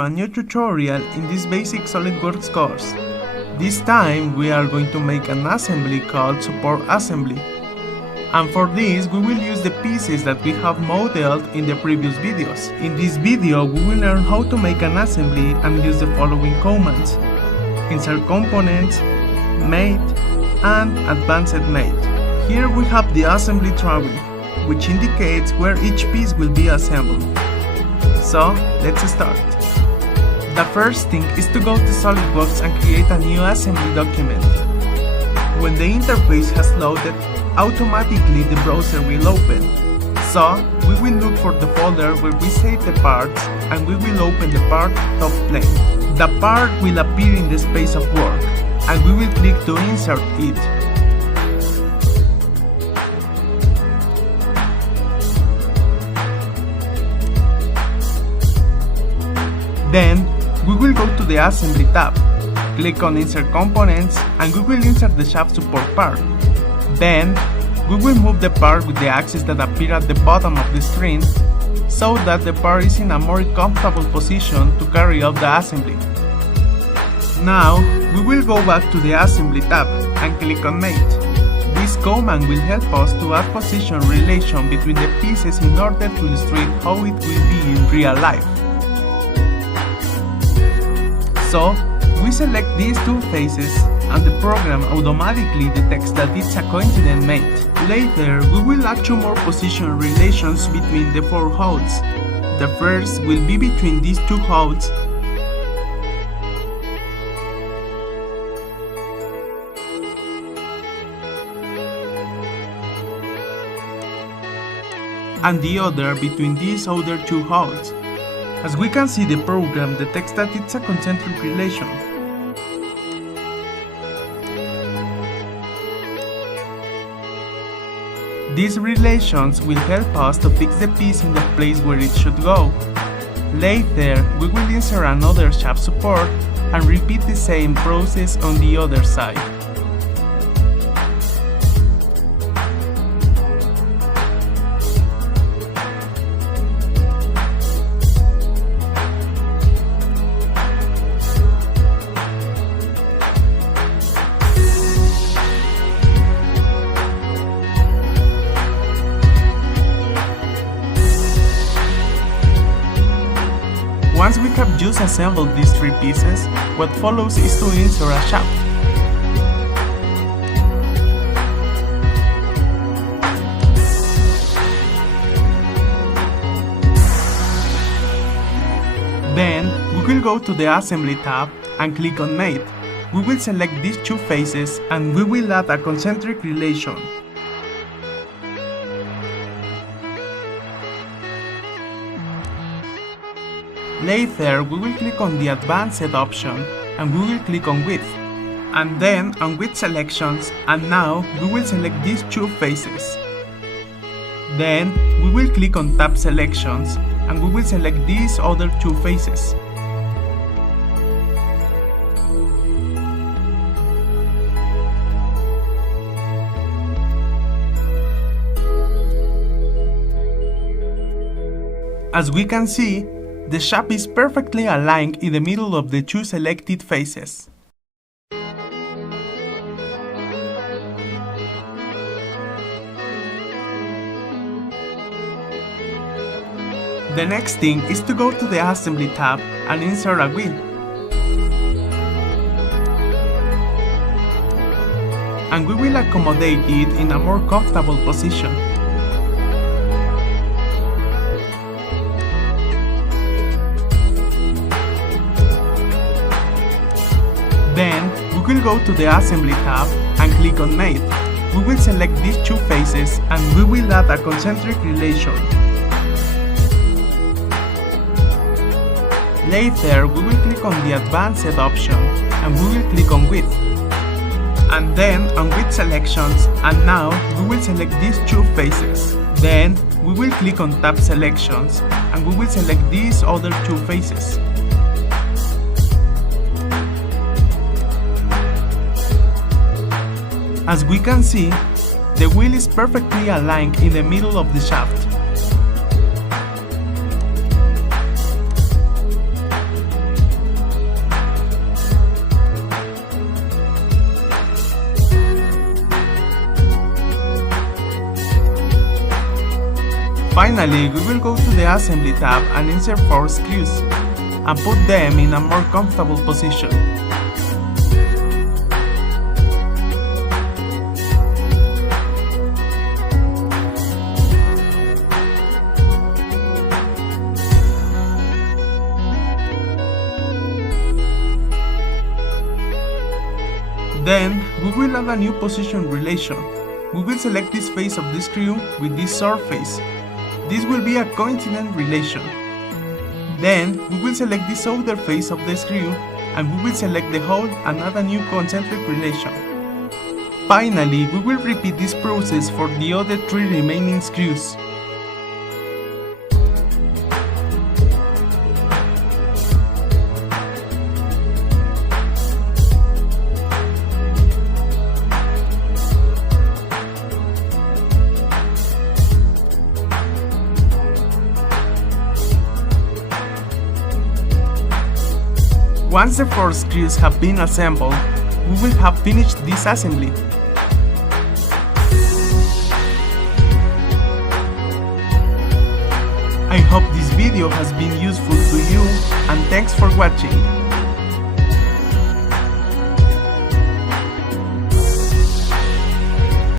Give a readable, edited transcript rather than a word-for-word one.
to a new tutorial in this basic SolidWorks course. This time we are going to make an assembly called support assembly. And for this we will use the pieces that we have modeled in the previous videos. In this video we will learn how to make an assembly and use the following commands: insert components, mate, and advanced mate. Here we have the assembly drawing, which indicates where each piece will be assembled. So let's start. The first thing is to go to SolidWorks and create a new assembly document. When the interface has loaded, automatically the browser will open. So we will look for the folder where we save the parts and we will open the part top plane. The part will appear in the space of work and we will click to insert it. Then we will go to the Assembly tab, click on Insert Components, and we will insert the shaft support part. Then we will move the part with the axes that appear at the bottom of the screen so that the part is in a more comfortable position to carry out the assembly. Now we will go back to the Assembly tab and click on Mate. This command will help us to add position relation between the pieces in order to illustrate how it will be in real life. So, we select these two faces and the program automatically detects that it's a coincident mate. Later, we will add two more position relations between the four holes. The first will be between these two holes and the other between these other two holes. As we can see, the program detects that it's a concentric relation. These relations will help us to fix the piece in the place where it should go. Later, we will insert another shaft support and repeat the same process on the other side. Once we have just assembled these three pieces, what follows is to insert a shaft. Then, we will go to the Assembly tab and click on Mate. We will select these two faces and we will add a concentric relation. Later, we will click on the Advanced option and we will click on Width, and then on Width Selections, and now we will select these two faces. Then we will click on Tab Selections and we will select these other two faces. As we can see, the shaft is perfectly aligned in the middle of the two selected faces. The next thing is to go to the Assembly tab and insert a wheel. And we will accommodate it in a more comfortable position. Then, we will go to the Assembly tab and click on Mate. We will select these two faces and we will add a concentric relation. Later, we will click on the Advanced option and we will click on Width. And then on Width Selections, and now we will select these two faces. Then, we will click on Tab Selections and we will select these other two faces. As we can see, the wheel is perfectly aligned in the middle of the shaft. Finally, we will go to the Assembly tab and insert 4 screws, and put them in a more comfortable position. Then, we will add a new position relation. We will select this face of the screw with this surface. This will be a coincident relation. Then, we will select this other face of the screw, and we will select the hole and add a new concentric relation. Finally, we will repeat this process for the other 3 remaining screws. Once the 4 screws have been assembled, we will have finished this assembly. I hope this video has been useful to you, and thanks for watching.